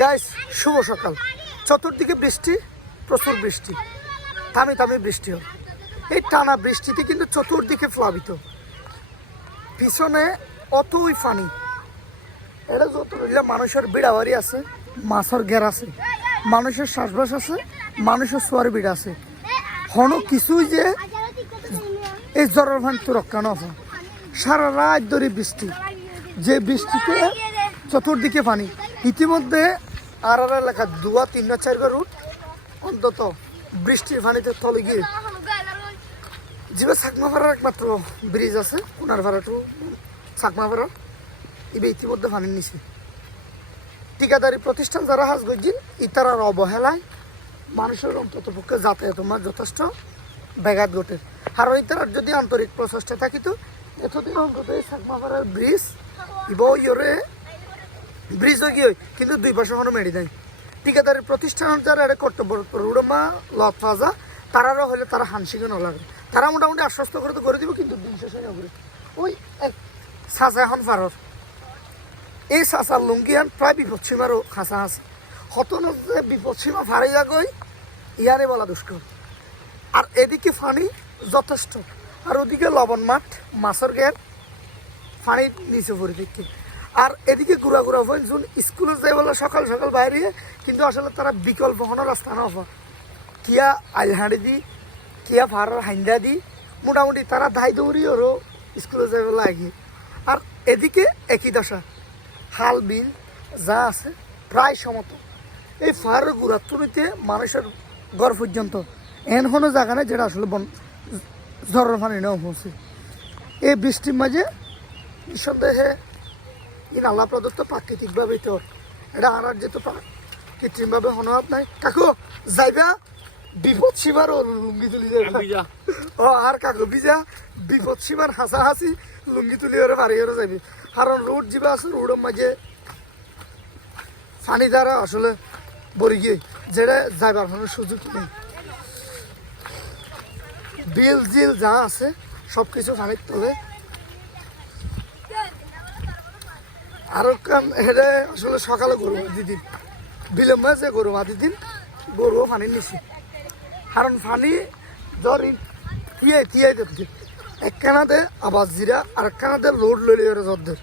Guys শুভ সকাল। চতুর্দিকে বৃষ্টি, প্রচুর বৃষ্টি। থামি থামি বৃষ্টি হয় এই টানা বৃষ্টিতে কিন্তু চতুর্দিকে প্লাবিত। পিছনে অতই ফানি। এটা যত মানুষের বিড়াবাড়ি আছে, মাছের ঘের আছে, মানুষের শ্বাসবাস আছে, মানুষের সোয়ার বিড়া আছে। হন কিছুই যে এই জ্বরের ভান তো রক্ষা নফা সারা রাত ধরে বৃষ্টি। যে বৃষ্টিতে চতুর্দিকে পানি। ইতিমধ্যে আর আর এলাকা দুয়া তিন না চার রুট অন্তত বৃষ্টির পানিতে তলে গিয়ে জিবে চাকমা ভাড়ার একমাত্র ব্রিজ আছে, কোনার ভাড়াটো চাকমা ভাড়া ইবে ইতিমধ্যে পানির নিচে ঠিকাদারি প্রতিষ্ঠান যারা হাজ গজিন ইতারার অবহেলায়। মানুষের অন্তত পক্ষে যাতায়াত আমার যথেষ্ট, ব্যাঘাত ঘটে। আর ইতারার যদি আন্তরিক প্রচেষ্টা থাকিত, এতদিন অন্তত এই চাকমাপাড়ার ব্রিজ, ইব ইয়রে ব্রিজ হয়ে গিয়ে কিন্তু দুই পাশে কোনো মেডি নাই। ঠিকাদারি প্রতিষ্ঠান যারা এটা কর্তব্য রুডমা লত ফাজা তারারও হলে তারা হানসিকে নলাগে তারা মোটামুটি আশ্বস্ত করে তো করে দিব, কিন্তু দিন শেষে নগরে ওই এক সাজা এখন ফারর। এই চাচার লুঙ্গিয়ান প্রায় বিপদসীমারও খাঁচা আছে। হতন যে বিপদসীমা ফারাইয়া গই ইয়ারে বলা দুষ্কর। আর এদিকে ফানি যথেষ্ট। আর ওদিকে লবণ মাঠ মাছের গের ফানি নিচে দেখি আর এদিকে ঘুরা ঘুরা যোন স্কুলে যাই বলে সকাল সকাল বাইরে, কিন্তু আসলে তারা বিকল্প কোনো রাস্তা না কিয়া আইলহাঁড়ি দি, কিয়া ফারার হাইন্দা দি, মোটামুটি তারা ধাই দৌড়ি ওরও স্কুলে যাই বলে আগে আর এদিকে একই দশা, হাল বিল যা আছে প্রায় সমত। এই ফার গুড়াত্তরিতে মানুষের গড় পর্যন্ত এন কোনো জায়গা নেই যেটা আসলে বন ঝড়ের পানি নেওয়া পৌঁছে এই বৃষ্টির মাঝে নিঃসন্দেহে ইন আল্লাহ প্রদত্ত প্রাকৃতিকভাবে তোর এটা আনার যেহেতু কৃত্রিমভাবে হনহাত নাই। কাকু যাইবা? বিপদ সীমার লুঙ্গি তুলি যাইবা ও আর কাকু বিজা? বিপদ সীমার হাসা হাসি লুঙ্গি তুলি ওরে বাড়ি ওরে যাবি কারণ রোড যাবা আছে রোডের মাঝে পানি দ্বারা আসলে বলি গিয়ে যেটা যাইবার কোনো সুযোগ নেই। বিল জিল যা আছে সব কিছু পানির তলে আরও কাম হেরে আসলে সকালে গরু মাতি দিন। বিলের মাঝে গরু মাতি দিন গরু পানি নিছি কারণ পানি ধরি, তিয়াই তিয়াই দেখছি এক কানাতে আবাস জিরা, আর এক কানাতে লোড লইলে জর্দের